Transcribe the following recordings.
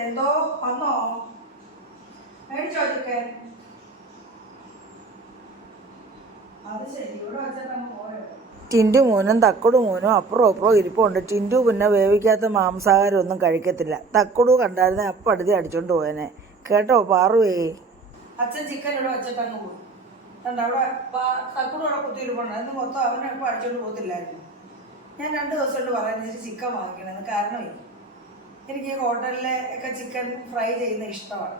എന്തോ വന്നോ? മേടിച്ചോ ചിക്കൻ? അത് ശരി, ഇവിടെ വെച്ചിട്ടങ്ങ് പോയോ? ടിൻറ്റു മോനും തക്കുടു മോനും അപ്പുറം ഇരിപ്പുണ്ട്. ടിൻറ്റു പിന്നെ വേവിക്കാത്ത മാംസാഹാരം ഒന്നും കഴിക്കത്തില്ല. തക്കുടു കണ്ടായിരുന്നെ അപ്പം അടുത്ത് അടിച്ചോണ്ട് പോയനെ. കേട്ടോ പാറുവേ? അച്ഛൻ ചിക്കൻ ഇവിടെ വെച്ചിട്ടങ്ങ് പോയി. കണ്ട അവിടെ തക്കുടു അവിടെ കുത്തിയിരിപ്പുണ്ട്. എന്ന് മൊത്തം അവനെ ഇപ്പം അടിച്ചോണ്ട് പോകത്തില്ലായിരുന്നു. ഞാൻ 2 ദിവസം കൊണ്ട് പറയുന്നത് ചിക്കൻ വാങ്ങിക്കണമെന്ന്. കാരണമേ എനിക്ക് ഈ ഹോട്ടലിലെ ഒക്കെ ചിക്കൻ ഫ്രൈ ചെയ്യുന്ന ഇഷ്ടമാണ്.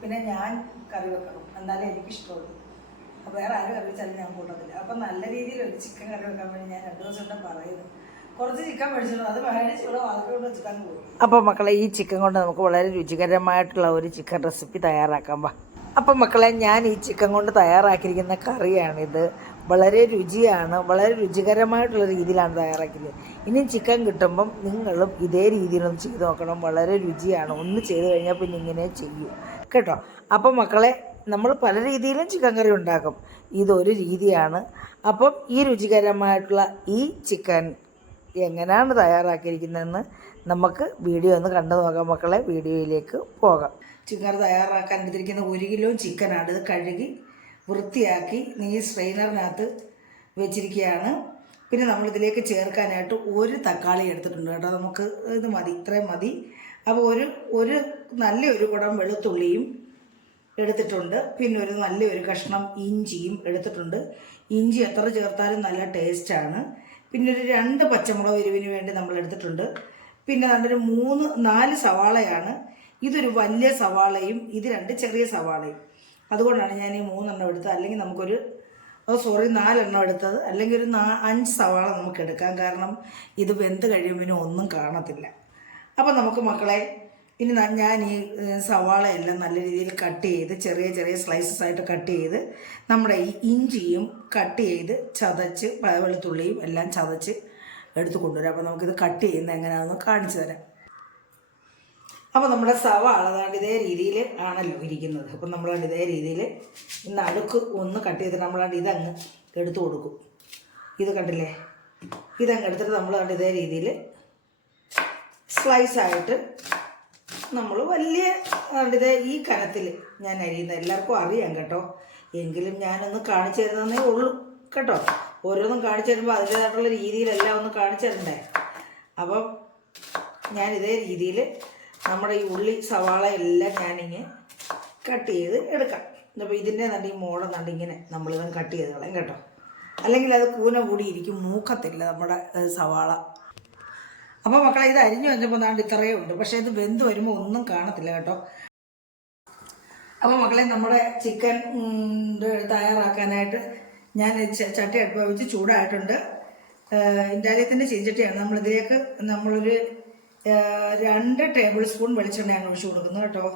പിന്നെ ഞാൻ കറി വെക്കണം, എന്നാലേ എനിക്കിഷ്ടമുള്ളൂ. അപ്പോൾ വേറെ ആരും കറി വെച്ചാലും ഞാൻ കൂട്ടത്തില്ല. അപ്പം നല്ല രീതിയിൽ ഒരു ചിക്കൻ കറി വെക്കാൻ വേണ്ടി ഞാൻ 2 ദിവസം കൊണ്ട് പറയുന്നു. കുറച്ച് ചിക്കൻ മേടിച്ചിട്ടുണ്ട്, അത് മേടിച്ച് ഇവിടെ വാങ്ങിക്കൊണ്ട് വെച്ചിട്ടങ്ങ് പോയി. അപ്പം മക്കളെ, ഈ ചിക്കൻ കൊണ്ട് നമുക്ക് വളരെ രുചികരമായിട്ടുള്ള ഒരു ചിക്കൻ റെസിപ്പി തയ്യാറാക്കാം. വാ. അപ്പം മക്കളെ, ഞാൻ ഈ ചിക്കൻ കൊണ്ട് തയ്യാറാക്കിയിരിക്കുന്ന കറിയാണിത്. വളരെ രുചിയാണ്, വളരെ രുചികരമായിട്ടുള്ള രീതിയിലാണ് തയ്യാറാക്കിയത്. ഇനി ചിക്കൻ കിട്ടുമ്പം നിങ്ങളും ഇതേ രീതിയിലൊന്ന് ചെയ്ത് നോക്കണം. വളരെ രുചിയാണ്. ഒന്ന് ചെയ്ത് കഴിഞ്ഞാൽ പിന്നെ ഇങ്ങനെ ചെയ്യൂ കേട്ടോ. അപ്പം മക്കളെ, നമ്മൾ പല രീതിയിലും ചിക്കൻ കറി ഉണ്ടാക്കും. ഇതൊരു രീതിയാണ്. അപ്പം ഈ രുചികരമായിട്ടുള്ള ഈ ചിക്കൻ എങ്ങനെയാണ് തയ്യാറാക്കിയിരിക്കുന്നതെന്ന് നമുക്ക് വീഡിയോ ഒന്ന് കണ്ടു നോക്കാം മക്കളെ. വീഡിയോയിലേക്ക് പോകാം. ചിക്കൻ കറി തയ്യാറാക്കാൻ എടുത്തിരിക്കുന്ന 1 കിലോ ചിക്കനാണ്. ഇത് കഴുകി വൃത്തിയാക്കി ഈ സ്ട്രെയിനറിനകത്ത് വെച്ചിരിക്കുകയാണ്. പിന്നെ നമ്മളിതിലേക്ക് ചേർക്കാനായിട്ട് 1 തക്കാളി എടുത്തിട്ടുണ്ട് കേട്ടോ. നമുക്ക് ഇത് മതി, ഇത്രയും മതി. അപ്പോൾ ഒരു നല്ലൊരു കുടം വെളുത്തുള്ളിയും എടുത്തിട്ടുണ്ട്. പിന്നെ ഒരു നല്ലൊരു കഷ്ണം ഇഞ്ചിയും എടുത്തിട്ടുണ്ട്. ഇഞ്ചി എത്ര ചേർത്താലും നല്ല ടേസ്റ്റാണ്. പിന്നെ ഒരു 2 പച്ചമുളക് എരിവിന് വേണ്ടി നമ്മൾ എടുത്തിട്ടുണ്ട്. പിന്നെ നല്ലൊരു 4 സവാളയാണ്. ഇതൊരു വലിയ സവാളയും ഇത് 2 ചെറിയ സവാളയും. അതുകൊണ്ടാണ് ഞാൻ ഈ 3 എണ്ണം എടുത്തത്. അല്ലെങ്കിൽ നമുക്കൊരു 4 എണ്ണം എടുത്തത്. അല്ലെങ്കിൽ ഒരു 5 സവാള നമുക്ക് എടുക്കാം. കാരണം ഇത് വെന്ത് കഴിയുമ്പോൾ ഒന്നും കാണത്തില്ല. അപ്പം നമുക്ക് മക്കളെ, ഇനി ഞാൻ ഈ സവാളയെല്ലാം നല്ല രീതിയിൽ കട്ട് ചെയ്ത് ചെറിയ ചെറിയ സ്ലൈസസ് ആയിട്ട് കട്ട് ചെയ്ത് നമ്മുടെ ഈ ഇഞ്ചിയും കട്ട് ചെയ്ത് ചതച്ച് വെളുത്തുള്ളിയും എല്ലാം ചതച്ച് എടുത്ത് കൊണ്ടുവരാം. അപ്പോൾ നമുക്കിത് കട്ട് ചെയ്യുന്നത് എങ്ങനെയാണെന്ന് കാണിച്ചു തരാം. അപ്പോൾ നമ്മുടെ സവാള അതാണ്ട് ഇതേ രീതിയിൽ ആണല്ലോ ഇരിക്കുന്നത്. അപ്പം നമ്മളാണ്ട് ഇതേ രീതിയിൽ നടുക്ക് ഒന്ന് കട്ട് ചെയ്തിട്ട് നമ്മളാണ്ട് ഇതങ്ങ് എടുത്തു കൊടുക്കും. ഇത് കണ്ടില്ലേ? ഇതങ്ങ് എടുത്തിട്ട് നമ്മളാണ്ട് ഇതേ രീതിയിൽ സ്ലൈസായിട്ട് നമ്മൾ വലിയ ഇതേ ഈ കനത്തിൽ ഞാൻ അരിയുന്നത്. എല്ലാവർക്കും അറിയാം കേട്ടോ. എങ്കിലും ഞാനൊന്ന് കാണിച്ചു തരുന്നതേ ഉള്ളൂ കേട്ടോ. ഓരോന്നും കാണിച്ചു തരുമ്പോൾ അതിൻ്റേതായിട്ടുള്ള രീതിയിലെല്ലാം ഒന്ന് കാണിച്ചു തരണ്ടേ. അപ്പം ഞാൻ ഇതേ രീതിയിൽ നമ്മുടെ ഈ ഉള്ളി സവാള എല്ലാം ഞാനിങ്ങനെ കട്ട് ചെയ്ത് എടുക്കാം. അപ്പോൾ ഇതിൻ്റെ ഈ മോളം ഇങ്ങനെ നമ്മളിതും കട്ട് ചെയ്ത് കളയാം കേട്ടോ. അല്ലെങ്കിൽ അത് കൂന കൂടി ഇരിക്കും, മൂക്കത്തില്ല നമ്മുടെ സവാള. അപ്പോൾ മക്കളെ, ഇത് അരിഞ്ഞു വന്നപ്പോൾ ഇത്രയേ ഉണ്ട്. പക്ഷേ ഇത് വെന്ത് വരുമ്പോൾ ഒന്നും കാണത്തില്ല കേട്ടോ. അപ്പോൾ മക്കളെ, നമ്മുടെ ചിക്കൻ തയ്യാറാക്കാനായിട്ട് ഞാൻ ചട്ടി അടുപ്പ് വെച്ച് ചൂടായിട്ടുണ്ട്. ഇൻഡാലിയത്തിൻ്റെ ചീഞ്ചട്ടിയാണ്. നമ്മളിതിലേക്ക് നമ്മളൊരു 2 ടേബിൾ സ്പൂൺ വെളിച്ചെണ്ണയാണ് ഒഴിച്ചു കൊടുക്കുന്നത് കേട്ടോ.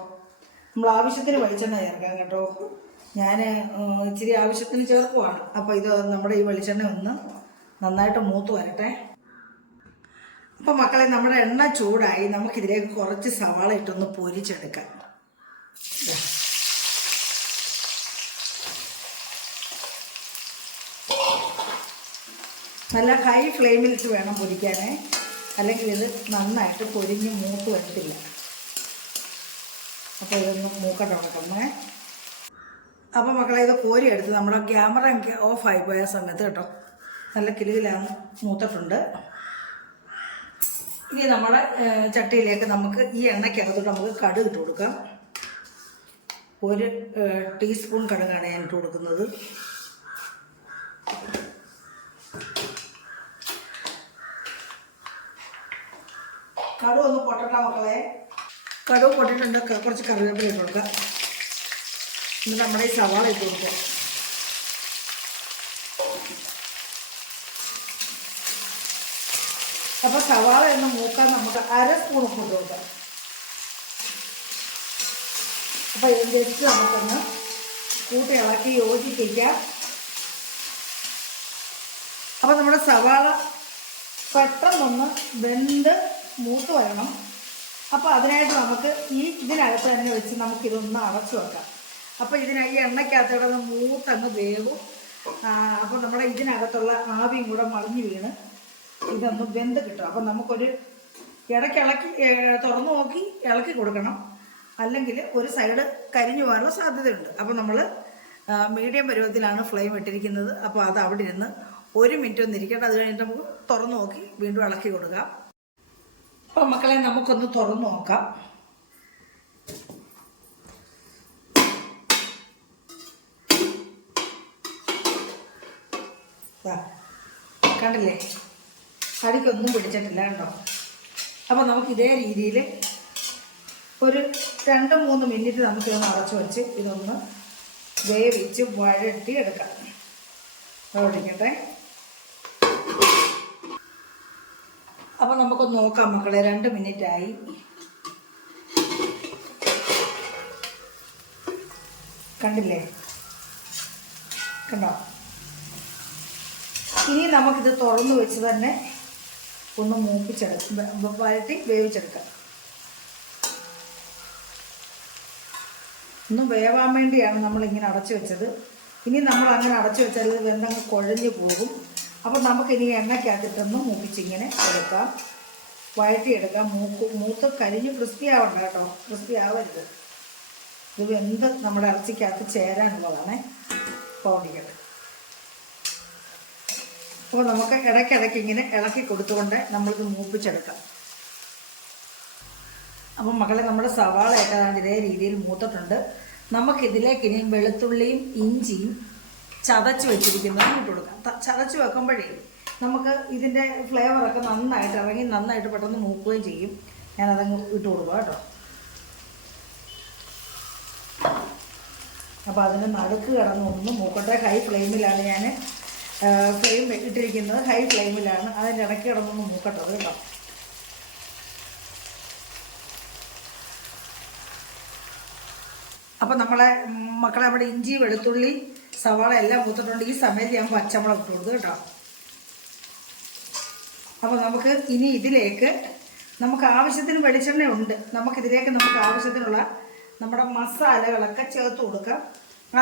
നമ്മൾ ആവശ്യത്തിന് വെളിച്ചെണ്ണ ചേർക്കാം കേട്ടോ. ഞാൻ ഇച്ചിരി ആവശ്യത്തിന് ചേർക്കുവാണ്. അപ്പോൾ ഇത് നമ്മുടെ ഈ വെളിച്ചെണ്ണ ഒന്ന് നന്നായിട്ട് മൂത്ത് വരട്ടെ. അപ്പോൾ മക്കളെ, നമ്മുടെ എണ്ണ ചൂടായി. നമുക്കിതിലേക്ക് കുറച്ച് സവാള ഇട്ടൊന്ന് പൊരിച്ചെടുക്കാം. നല്ല ഹൈ ഫ്ലെയിമിലിട്ട് വേണം പൊരിക്കാനേ, അല്ലെങ്കിൽ ഇത് നന്നായിട്ട് പൊരിഞ്ഞ് മൂത്ത് വരത്തില്ല. അപ്പോൾ ഇതൊന്ന് മൂക്കട്ടെ ഉണക്കണേ. അപ്പോൾ മക്കളെ, ഇത് കോരി എടുത്ത് നമ്മുടെ ക്യാമറ ഓഫായി പോയ സമയത്ത് കേട്ടോ നല്ല കിലുകിലാണ് മൂത്തിട്ടുണ്ട്. ഇനി നമ്മുടെ ചട്ടിയിലേക്ക് നമുക്ക് ഈ എണ്ണയ്ക്കകത്തോട്ട് നമുക്ക് കടുക് ഇട്ട് കൊടുക്കാം. 1 ടീസ്പൂൺ കടുകാണ് ഞാൻ ഇട്ട് കൊടുക്കുന്നത്. കടുക് ഒന്ന് പൊട്ടട്ട മക്കളെ. കടുക് പൊട്ടിട്ടുണ്ട്. കുറച്ച് കറിവേപ്പില ഇട്ട് കൊടുക്കാം. എന്നിട്ട് നമ്മുടെ ഈ സവാള ഇട്ട് കൊടുക്കാം. അപ്പോൾ സവാള ഒന്ന് മൂക്കാൻ നമുക്ക് 1/2 സ്പൂൺ ഉപ്പ് ഇട്ട് കൊടുക്കാം. അപ്പോൾ ഇത് ജസ്റ്റ് നമുക്കൊന്ന് കൂട്ടി ഇളക്കി യോജിപ്പിക്കാം. അപ്പോൾ നമ്മുടെ സവാള പെട്ടെന്നൊന്ന് വെന്ത് മൂത്ത് വരണം. അപ്പോൾ അതിനായിട്ട് നമുക്ക് ഇതിനകത്ത് തന്നെ വെച്ച് നമുക്കിതൊന്ന് അടച്ചു വെക്കാം. അപ്പോൾ ഈ എണ്ണയ്ക്കകത്തോടെ മൂത്തങ്ങ് വേവും. അപ്പോൾ നമ്മുടെ ഇതിനകത്തുള്ള ആവിയും കൂടെ മറിഞ്ഞ് വീണ് ഇതൊന്ന് വെന്ത് കിട്ടും. അപ്പം നമുക്കൊരു ഇടയ്ക്ക് ഇളക്കി തുറന്നു നോക്കി ഇളക്കി കൊടുക്കണം, അല്ലെങ്കിൽ ഒരു സൈഡ് കരിഞ്ഞു പോകാനുള്ള സാധ്യതയുണ്ട്. അപ്പോൾ നമ്മൾ മീഡിയം പരുവത്തിലാണ് ഫ്ലെയിം ഇട്ടിരിക്കുന്നത്. അപ്പോൾ അത് അവിടെ ഇരുന്ന് 1 മിനിറ്റ് ഒന്ന് ഇരിക്കട്ടെ. അത് കഴിഞ്ഞിട്ട് നമുക്ക് തുറന്നു നോക്കി വീണ്ടും ഇളക്കി കൊടുക്കാം. അപ്പോൾ മക്കളെ നമുക്കൊന്ന് തുറന്നു നോക്കാം. കണ്ടില്ലേ, അടിക്കൊന്നും പിടിച്ചിട്ടില്ല കേട്ടോ. അപ്പോൾ നമുക്ക് ഇതേ രീതിയിൽ ഒരു 2-3 മിനിറ്റ് നമുക്കിതൊന്ന് അടച്ചു വെച്ച് ഇതൊന്ന് വേവിച്ച് വഴറ്റി എടുക്കാം. വഴറ്റിക്കട്ടെ. അപ്പോൾ നമുക്കൊന്ന് നോക്കാം മക്കളെ. 2 മിനിറ്റായി. കണ്ടില്ലേ, കണ്ടോ? ഇനി നമുക്കിത് തുറന്ന് വെച്ച് തന്നെ ഒന്ന് വഴറ്റി വേവിച്ചെടുക്കാം. ഒന്ന് വേവാൻ വേണ്ടിയാണ് നമ്മളിങ്ങനെ അടച്ചു വെച്ചത്. ഇനി നമ്മൾ അങ്ങനെ അടച്ചു വെച്ചാൽ ഇത് വെന്തങ്ങ് കുഴഞ്ഞു പോകും. അപ്പോൾ നമുക്കിനി എണ്ണയ്ക്കകത്തിട്ടൊന്ന് മൂപ്പിച്ചിങ്ങനെ എടുക്കാം, വഴറ്റിയെടുക്കാം. മൂത്ത് കരിഞ്ഞ് ക്രിസ്പി ആവണ്ട കേട്ടോ, ക്രിസ്പി ആവരുത്. ഇത് വെന്ത് നമ്മുടെ ഇറച്ചിക്കകത്ത് ചേരാനുള്ളതാണ്. പോകണ്ടിക്കട്ടെ. അപ്പോൾ നമുക്ക് ഇടയ്ക്കിടയ്ക്ക് ഇങ്ങനെ ഇളക്കി കൊടുത്തുകൊണ്ട് നമ്മളിത് മൂപ്പിച്ചെടുക്കാം. അപ്പം മക്കളെ, നമ്മുടെ സവാളയൊക്കെ ഇതേ രീതിയിൽ മൂത്തിട്ടുണ്ട്. നമുക്കിതിലേക്ക് ഇനിയും വെളുത്തുള്ളിയും ഇഞ്ചിയും ചതച്ച് വെച്ചിരിക്കുന്നതും ഇട്ട് കൊടുക്കാം. ചതച്ച് വെക്കുമ്പോഴേ നമുക്ക് ഇതിൻ്റെ ഫ്ലേവറൊക്കെ നന്നായിട്ട് ഇറങ്ങി നന്നായിട്ട് പെട്ടെന്ന് മൂക്കുകയും ചെയ്യും. ഞാനതങ്ങ് ഇട്ട് കൊടുക്കാം കേട്ടോ. അപ്പോൾ അതിന് നടുക്ക് കിടന്ന് ഒന്ന് മൂക്കട്ടെ. ഹൈ ഫ്ലെയിമിലാണ് ഞാൻ ഫ്ലെയിം ഇട്ടിരിക്കുന്നത്, ഹൈ ഫ്ലെയിമിലാണ്. അതിൻ്റെ ഇടയ്ക്ക് കിടന്നൊന്ന് മൂക്കട്ടത് കേട്ടോ. അപ്പോൾ നമ്മളെ മക്കളെ അവിടെ ഇഞ്ചി വെളുത്തുള്ളി സവാള എല്ലാം മൂത്തിട്ടുണ്ട്. ഈ സമയത്ത് ഞാൻ പച്ചമുളക് ഇട്ട് കൊടുത്തു കേട്ടോ. അപ്പോൾ നമുക്ക് ഇനി ഇതിലേക്ക് നമുക്ക് ആവശ്യത്തിന് വെളിച്ചെണ്ണ ഉണ്ട്. നമുക്കിതിലേക്ക് നമുക്ക് ആവശ്യത്തിനുള്ള നമ്മുടെ മസാലകളൊക്കെ ചേർത്ത് കൊടുക്കാം.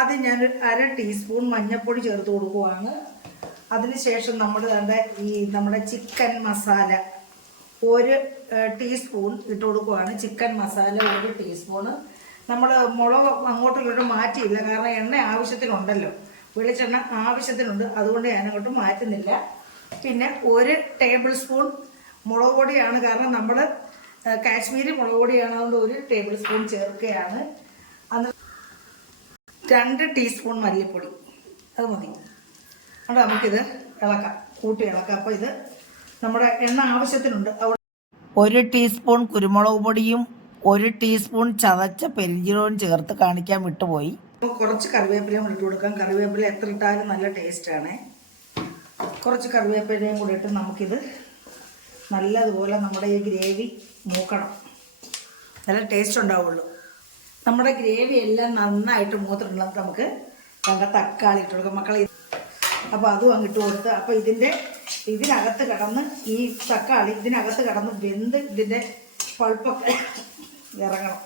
ആദ്യം ഞാനൊരു 1/2 ടീസ്പൂൺ മഞ്ഞൾപ്പൊടി ചേർത്ത് കൊടുക്കുവാണ്. അതിനുശേഷം നമ്മൾ നമ്മുടെ ചിക്കൻ മസാല 1 ടീസ്പൂൺ ഇട്ട് കൊടുക്കുവാണ്. Chicken masala 1 teaspoon. നമ്മൾ മുളക് അങ്ങോട്ടും ഇങ്ങോട്ടും മാറ്റിയില്ല, കാരണം എണ്ണ ആവശ്യത്തിനുണ്ടല്ലോ, വെളിച്ചെണ്ണ ആവശ്യത്തിനുണ്ട്. അതുകൊണ്ട് ഞാനങ്ങോട്ട് മാറ്റുന്നില്ല. പിന്നെ 1 ടേബിൾ സ്പൂൺ മുളക് പൊടിയാണ്, കാരണം നമ്മൾ കാശ്മീരി മുളക് പൊടിയാണ്. അതുകൊണ്ട് 1 ടേബിൾ സ്പൂൺ ചേർക്കുകയാണ്. 2 ടീസ്പൂൺ മല്ലിപ്പൊടി, അത് മതി. അതുകൊണ്ട് നമുക്കിത് ഇളക്കാം, കൂട്ടി ഇളക്കാം. അപ്പോൾ ഇത് നമ്മുടെ എണ്ണ ആവശ്യത്തിനുണ്ട്. 1 ടീസ്പൂൺ കുരുമുളക് പൊടിയും 1 ടീസ്പൂൺ ചതച്ച പെരിഞ്ജീരകവും ചേർത്ത് കാണിക്കാൻ വിട്ടുപോയി. കുറച്ച് കറിവേപ്പിലയും ഇട്ട് കൊടുക്കാം. കറിവേപ്പില എത്ര ഇട്ടാലും നല്ല ടേസ്റ്റാണ്. കുറച്ച് കറിവേപ്പിലയും കൂടി ഇട്ട് നമുക്കിത് നല്ലതുപോലെ നമ്മുടെ ഈ ഗ്രേവി മൂക്കണം, നല്ല ടേസ്റ്റ് ഉണ്ടാവുള്ളൂ. നമ്മുടെ ഗ്രേവി എല്ലാം നന്നായിട്ട് മൂത്തിട്ടുള്ളത് നമുക്ക് തക്കാളി ഇട്ട് കൊടുക്കാം മക്കളെ. അപ്പോൾ അതും അങ്ങിട്ട് കൊടുത്ത്, അപ്പോൾ ഇതിനകത്ത് കിടന്ന് ഈ തക്കാളി ഇതിനകത്ത് കിടന്ന് വെന്ത് ഇതിൻ്റെ പൾപ്പൊക്കെ ഇറങ്ങണം.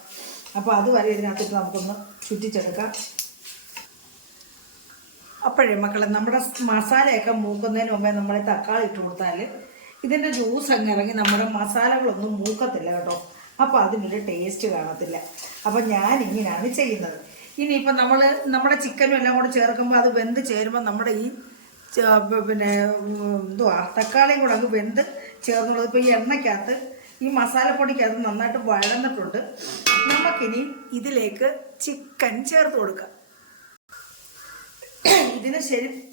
അപ്പോൾ അതുവരെ ഇതിനകത്തിട്ട് നമുക്കൊന്ന് ചുറ്റിച്ചെടുക്കാം. അപ്പോഴേ മക്കളെ, നമ്മുടെ മസാലയൊക്കെ മൂക്കുന്നതിന് മുമ്പേ നമ്മൾ തക്കാളി ഇട്ട് കൊടുത്താൽ ഇതിൻ്റെ ജ്യൂസ് അങ്ങ് ഇറങ്ങി നമ്മുടെ മസാലകളൊന്നും മൂക്കത്തില്ല കേട്ടോ. അപ്പോൾ അതിനൊരു ടേസ്റ്റ് കാണത്തില്ല. അപ്പോൾ ഞാനിങ്ങനെയാണ് ചെയ്യുന്നത്. ഇനിയിപ്പോൾ നമ്മുടെ ചിക്കനും എല്ലാം കൂടെ ചേർക്കുമ്പോൾ അത് വെന്ത് ചേരുമ്പോൾ നമ്മുടെ ഈ തക്കാളിയും കൂടെ അങ്ങ് വെന്ത് ചേർന്നുള്ളത്. ഇപ്പോൾ ഈ എണ്ണയ്ക്കകത്ത് ഈ മസാലപ്പൊടിക്കകത്ത് നന്നായിട്ട് വഴന്നിട്ടുണ്ട്. നമുക്കിനി ഇതിലേക്ക് ചിക്കൻ ചേർത്ത് കൊടുക്കാം. ഇതിന്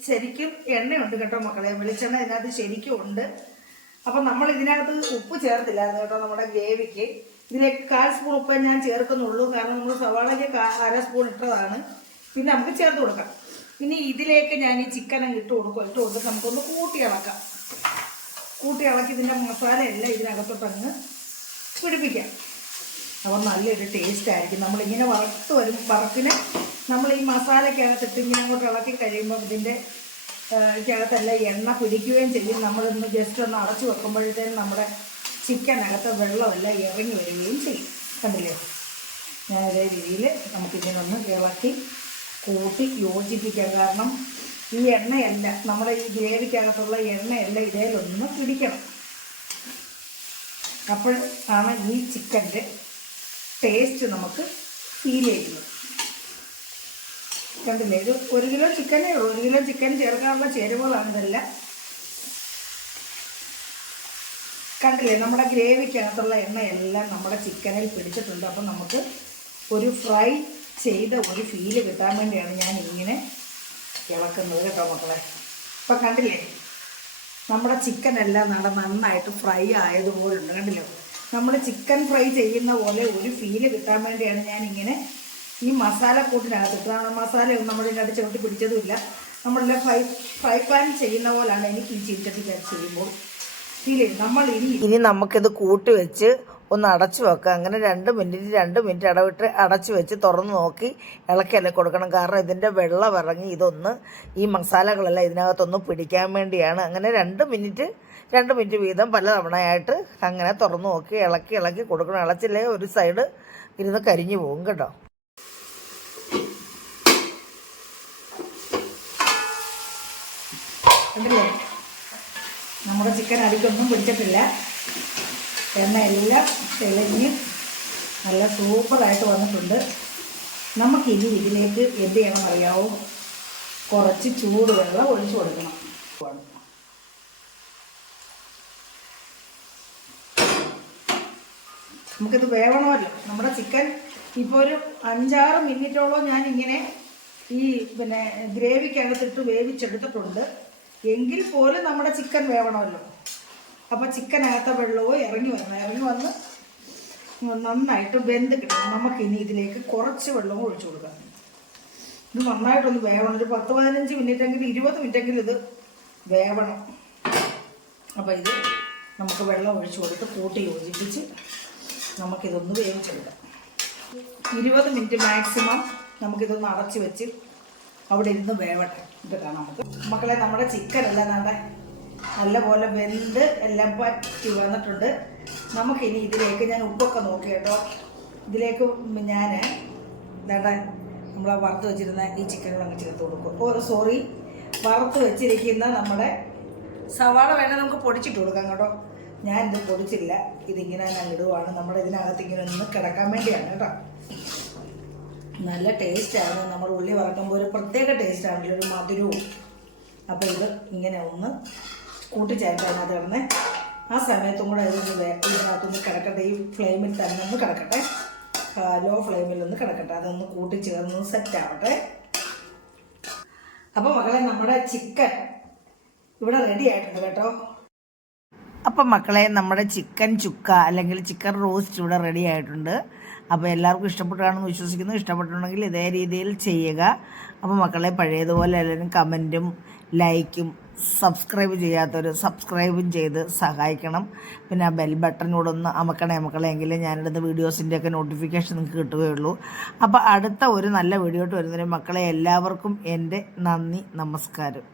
ശരിക്കും എണ്ണയുണ്ട് കേട്ടോ മക്കളെ, വെളിച്ചെണ്ണ ഇതിനകത്ത് ശരിക്കും ഉണ്ട്. അപ്പം നമ്മൾ ഇതിനകത്ത് ഉപ്പ് ചേർത്തില്ലായിരുന്നു കേട്ടോ നമ്മുടെ ഗ്രേവിക്ക്. ഇതിലേക്ക് 1/4 സ്പൂൺ ഉപ്പേ ഞാൻ ചേർക്കുന്നുള്ളൂ, കാരണം നമ്മൾ സവാളയ്ക്ക് 1/2 സ്പൂൺ ഇട്ടതാണ്. പിന്നെ നമുക്ക് ചേർത്ത് കൊടുക്കാം. ഇനി ഇതിലേക്ക് ഞാൻ ഈ ചിക്കൻ അങ്ങ് ഇട്ട് കൊടുത്ത് നമുക്കൊന്ന് കൂട്ടി ഇളക്കാം. കൂട്ടി ഇളക്കി ഇതിൻ്റെ മസാലയെല്ലാം ഇതിനകത്തോട്ടങ്ങ് പിടിപ്പിക്കാം. അപ്പോൾ നല്ലൊരു ടേസ്റ്റ് ആയിരിക്കും. നമ്മളിങ്ങനെ വറക്കിന് നമ്മൾ ഈ മസാലയ്ക്കകത്തിട്ട് ഇങ്ങനെ അങ്ങോട്ട് ഇളക്കി കഴിയുമ്പോൾ ഇതിൻ്റെ അകത്തെല്ലാം എണ്ണ പിടിക്കുകയും ചെയ്യും. നമ്മളിന്ന് ജസ്റ്റ് ഒന്ന് അടച്ചു വെക്കുമ്പോഴത്തേനും നമ്മുടെ ചിക്കനകത്ത് വെള്ളമെല്ലാം ഇറങ്ങി വരികയും ചെയ്യും. കണ്ടില്ലേ, ഞാൻ ഇതേ രീതിയിൽ നമുക്കിങ്ങനെ ഒന്ന് ഇളക്കി കൂട്ടി യോജിപ്പിക്കാം. കാരണം ഈ എണ്ണയെല്ലാം നമ്മുടെ ഈ ഗ്രേവിക്കകത്തുള്ള എണ്ണയെല്ലാം ഇതേലൊന്ന് പിടിക്കണം. അപ്പോൾ ആണ് ഈ ചിക്കൻ്റെ ടേസ്റ്റ് നമുക്ക് ഫീൽ ചെയ്യുന്നത്. കണ്ടില്ലേ, ഇത് 1 കിലോ ചിക്കനേ ഉള്ളൂ. 1 കിലോ ചിക്കൻ ചേർക്കാനുള്ള ചേരുവകളാണ് ഇതെല്ലാം. കണ്ടില്ലേ, നമ്മുടെ ഗ്രേവിക്കകത്തുള്ള എണ്ണയെല്ലാം നമ്മുടെ ചിക്കനിൽ പിടിച്ചിട്ടുണ്ട്. അപ്പം നമുക്ക് ഒരു ഫ്രൈ ചെയ്ത ഒരു ഫീല് കിട്ടാൻ വേണ്ടിയാണ് ഞാൻ ഇങ്ങനെ ഇളക്കുന്നത് കേട്ടോ മക്കളെ. ഇപ്പം കണ്ടില്ലേ, നമ്മുടെ ചിക്കനെല്ലാം നന്നായിട്ട് ഫ്രൈ ആയതുപോലുണ്ട്. കണ്ടില്ലേ, നമ്മൾ ചിക്കൻ ഫ്രൈ ചെയ്യുന്ന പോലെ ഒരു ഫീല് കിട്ടാൻ വേണ്ടിയാണ് ഞാനിങ്ങനെ ഈ മസാലക്കൂട്ടിനകത്ത് മസാലയൊന്നും നമ്മളിതിനകത്ത് ചവിട്ടി പിടിച്ചതുമില്ല. നമ്മളെല്ലാം ഫ്രൈ പാൻ ചെയ്യുന്ന പോലാണ് എനിക്ക് ഈ ചീനിച്ചട്ടിക്കകത്ത് ചെയ്യുമ്പോൾ ഫീൽ ചെയ്യും. നമ്മൾ ഇനി നമുക്കിത് കൂട്ടി വെച്ച് ഒന്ന് അടച്ചു വെക്കുക. അങ്ങനെ 2 മിനിറ്റ് ഇടവിട്ട് അടച്ചു വെച്ച് തുറന്ന് നോക്കി ഇളക്കിയല്ലേ കൊടുക്കണം. കാരണം ഇതിൻ്റെ വെള്ളം ഇറങ്ങി ഇതൊന്ന് ഈ മസാലകളെല്ലാം ഇതിനകത്തൊന്ന് പിടിക്കാൻ വേണ്ടിയാണ്. അങ്ങനെ 2 മിനിറ്റ് വീതം പല തവണയായിട്ട് അങ്ങനെ തുറന്ന് നോക്കി ഇളക്കി കൊടുക്കണം. ഇളച്ചില്ലേ ഒരു സൈഡ് ഇരുന്ന് കരിഞ്ഞു പോകും കേട്ടോ. കണ്ടില്ലേ, നമ്മുടെ ചിക്കൻ അടിക്കൊന്നും പിടിച്ചിട്ടില്ല. എണ്ണയെല്ലാം തെളിഞ്ഞ് നല്ല സൂപ്പറായിട്ട് വന്നിട്ടുണ്ട്. നമുക്കിനി ഇതിലേക്ക് എന്ത് ചെയ്യണം അറിയാവോ, കുറച്ച് ചൂടുവെള്ളം ഒഴിച്ചു കൊടുക്കണം. നമുക്കിത് വേവണമല്ലോ. നമ്മുടെ ചിക്കൻ ഇപ്പോൾ ഒരു 5-6 മിനിറ്റോളം ഞാനിങ്ങനെ ഈ ഗ്രേവിക്കകത്തിട്ട് വേവിച്ചെടുത്തിട്ടുണ്ട്. എങ്കിൽ പോലും നമ്മുടെ ചിക്കൻ വേവണമല്ലോ. അപ്പോൾ ചിക്കനകത്ത വെള്ളവും ഇറങ്ങി വന്ന് നന്നായിട്ട് വെന്ത് കിട്ടണം. നമുക്കിനി ഇതിലേക്ക് കുറച്ച് വെള്ളവും ഒഴിച്ചു കൊടുക്കാം. ഇത് നന്നായിട്ടൊന്ന് വേവണം. ഒരു 10-15 മിനിറ്റെങ്കിലും 20 മിനിറ്റെങ്കിലും ഇത് വേവണം. അപ്പോൾ ഇത് നമുക്ക് വെള്ളം ഒഴിച്ചു കൊടുത്ത് കൂട്ടി യോജിപ്പിച്ച് നമുക്കിതൊന്ന് വേവിച്ചെടുക്കാം. 20 മിനിറ്റ് മാക്സിമം നമുക്കിതൊന്ന് അടച്ച് വെച്ച് അവിടെ ഇരുന്ന് വേവട്ടെ. ഇത് കാണാം നമുക്ക്. മക്കളെ, നമ്മുടെ ചിക്കൻ എല്ലാം നല്ലപോലെ വെന്ത് എല്ലാം പറ്റി വന്നിട്ടുണ്ട്. നമുക്കിനി ഇതിലേക്ക് ഞാൻ ഉപ്പൊക്കെ നോക്കി കേട്ടോ. ഇതിലേക്ക് ഞാൻ നമ്മളെ വറുത്ത് വെച്ചിരുന്ന ഈ ചിക്കനുകളങ്ങ് ചേർത്ത് കൊടുക്കും. വറുത്ത് വെച്ചിരിക്കുന്ന നമ്മുടെ സവാള വേണേൽ നമുക്ക് പൊടിച്ചിട്ട് കൊടുക്കാം കേട്ടോ. ഞാനിത് പൊടിച്ചില്ല, ഇതിങ്ങനെ ഞാൻ ഇടുവാണ്. നമ്മുടെ ഇതിനകത്ത് ഇങ്ങനെ ഒന്ന് കിടക്കാൻ വേണ്ടിയാണ് കേട്ടോ. നല്ല ടേസ്റ്റാണ്. നമ്മൾ ഉള്ളി വറക്കുമ്പോൾ ഒരു പ്രത്യേക ടേസ്റ്റാണല്ലോ, ഒരു മധുരവും. അപ്പോൾ ഇത് ഇങ്ങനെ ഒന്ന് കൂട്ടിച്ചേർത്ത് അതിനകത്ത് കിടന്ന് ആ സമയത്തും കൂടെ ഇതിനകത്തൊന്ന് കിടക്കട്ടെ. ഈ ഫ്ലെയിമിൽ തന്നെ ഒന്ന് കിടക്കട്ടെ, ലോ ഫ്ലെയിമിലൊന്ന് കിടക്കട്ടെ. അതൊന്ന് കൂട്ടിച്ചേർന്ന് സെറ്റ് ആവട്ടെ. അപ്പോൾ മക്കളെ, നമ്മുടെ ചിക്കൻ ഇവിടെ റെഡി ആയിട്ടുണ്ട് കേട്ടോ. അപ്പം മക്കളെ, നമ്മുടെ ചിക്കൻ ചുക്ക അല്ലെങ്കിൽ ചിക്കൻ റോസ്റ്റ് ഇവിടെ റെഡി ആയിട്ടുണ്ട്. അപ്പോൾ എല്ലാവർക്കും ഇഷ്ടപ്പെട്ടാണെന്ന് വിശ്വസിക്കുന്നു. ഇഷ്ടപ്പെട്ടിട്ടുണ്ടെങ്കിൽ ഇതേ രീതിയിൽ ചെയ്യുക. അപ്പോൾ മക്കളെ, പഴയതുപോലെ എല്ലാവരും കമൻറ്റും ലൈക്കും സബ്സ്ക്രൈബ് ചെയ്യാത്തവർ സബ്സ്ക്രൈബും ചെയ്ത് സഹായിക്കണം. പിന്നെ ആ ബെൽ ബട്ടനോട് ഒന്ന് അമക്കണേ എങ്കിലും ഞാനിടുന്ന വീഡിയോസിൻ്റെയൊക്കെ നോട്ടിഫിക്കേഷൻ നിങ്ങൾക്ക് കിട്ടുകയുള്ളൂ. അപ്പോൾ അടുത്ത ഒരു നല്ല വീഡിയോ ആയിട്ട് വരുന്നതിന് മക്കളെ എല്ലാവർക്കും എൻ്റെ നന്ദി, നമസ്കാരം.